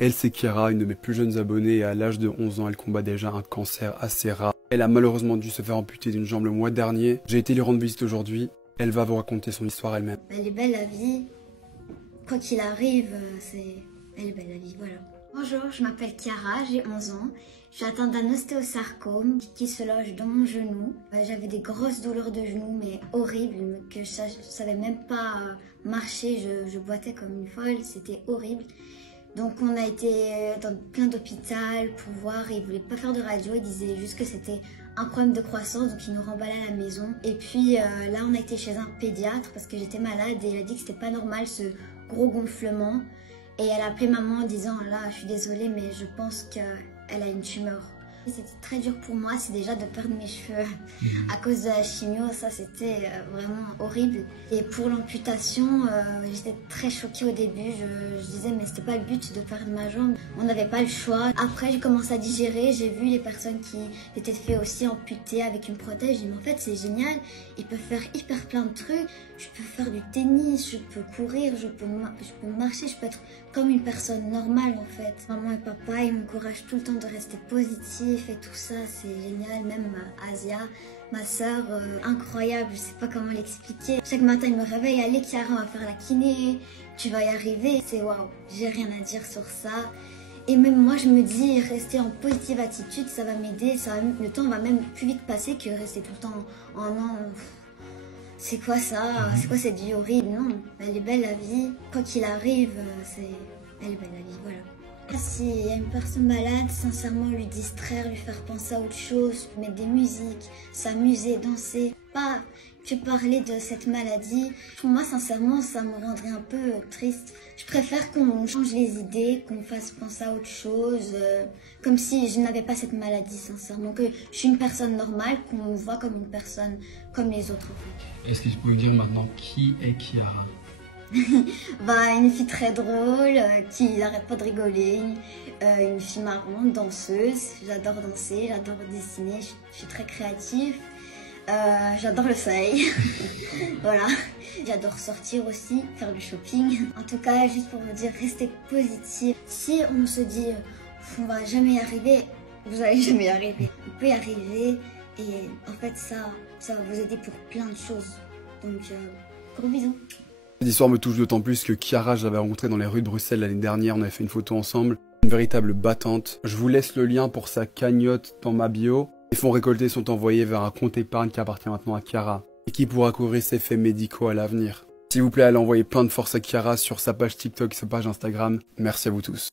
Elle, c'est Kiara, une de mes plus jeunes abonnées, et à l'âge de 11 ans, elle combat déjà un cancer assez rare. Elle a malheureusement dû se faire amputer d'une jambe le mois dernier. J'ai été lui rendre visite aujourd'hui. Elle va vous raconter son histoire elle-même. Elle est belle la vie. Quoi qu'il arrive, elle est belle la vie, voilà. Bonjour, je m'appelle Kiara, j'ai 11 ans. Je suis atteinte d'un ostéosarcome qui se loge dans mon genou. J'avais des grosses douleurs de genoux, mais horribles, que je savais même pas marcher. Je boitais comme une folle, c'était horrible. Donc on a été dans plein d'hôpitaux pour voir, ils voulaient pas faire de radio, ils disaient juste que c'était un problème de croissance, donc ils nous remballaient à la maison. Et puis là on a été chez un pédiatre parce que j'étais malade et il a dit que c'était pas normal ce gros gonflement. Et elle a appelé maman en disant là je suis désolée mais je pense qu'elle a une tumeur. C'était très dur pour moi, c'est déjà de perdre mes cheveux à cause de la chimio, ça c'était vraiment horrible. Et pour l'amputation, j'étais très choquée au début, je disais mais c'était pas le but de perdre ma jambe, on n'avait pas le choix. Après j'ai commencé à digérer, j'ai vu les personnes qui étaient fait aussi amputer avec une prothèse, j'ai dit mais en fait c'est génial, ils peuvent faire hyper plein de trucs, je peux faire du tennis, je peux courir, je peux marcher, je peux être comme une personne normale en fait. Maman et papa ils m'encouragent tout le temps de rester positif et tout ça, c'est génial. Même Asia, ma soeur, incroyable, je sais pas comment l'expliquer. Chaque matin, il me réveille, allez Chiara, on va faire la kiné, tu vas y arriver. C'est waouh, j'ai rien à dire sur ça. Et même moi, je me dis, rester en positive attitude, ça va m'aider, le temps va même plus vite passer que rester tout le temps en non. C'est quoi ça? C'est quoi cette vie horrible? Non, elle est belle la vie. Quoi qu'il arrive, elle est belle la vie, voilà. S'il y a une personne malade, sincèrement lui distraire, lui faire penser à autre chose, mettre des musiques, s'amuser, danser, pas que parler de cette maladie. Pour moi, sincèrement, ça me rendrait un peu triste. Je préfère qu'on change les idées, qu'on fasse penser à autre chose, comme si je n'avais pas cette maladie, sincèrement, que je suis une personne normale, qu'on me voit comme une personne comme les autres. Est-ce que tu peux me dire maintenant qui est Kiara? Une fille très drôle, qui n'arrête pas de rigoler, une fille marrante, danseuse, j'adore danser, j'adore dessiner, je suis très créative, j'adore le soleil, voilà, j'adore sortir aussi, faire du shopping. En tout cas, juste pour vous dire, restez positif. Si on se dit on va jamais y arriver, vous allez jamais y arriver. Vous pouvez y arriver et en fait ça va vous aider pour plein de choses. Donc gros bisous. Cette histoire me touche d'autant plus que Kiara, je l'avais rencontrée dans les rues de Bruxelles l'année dernière, on avait fait une photo ensemble. Une véritable battante. Je vous laisse le lien pour sa cagnotte dans ma bio. Les fonds récoltés sont envoyés vers un compte épargne qui appartient maintenant à Kiara et qui pourra couvrir ses faits médicaux à l'avenir. S'il vous plaît, allez envoyer plein de force à Kiara sur sa page TikTok et sa page Instagram. Merci à vous tous.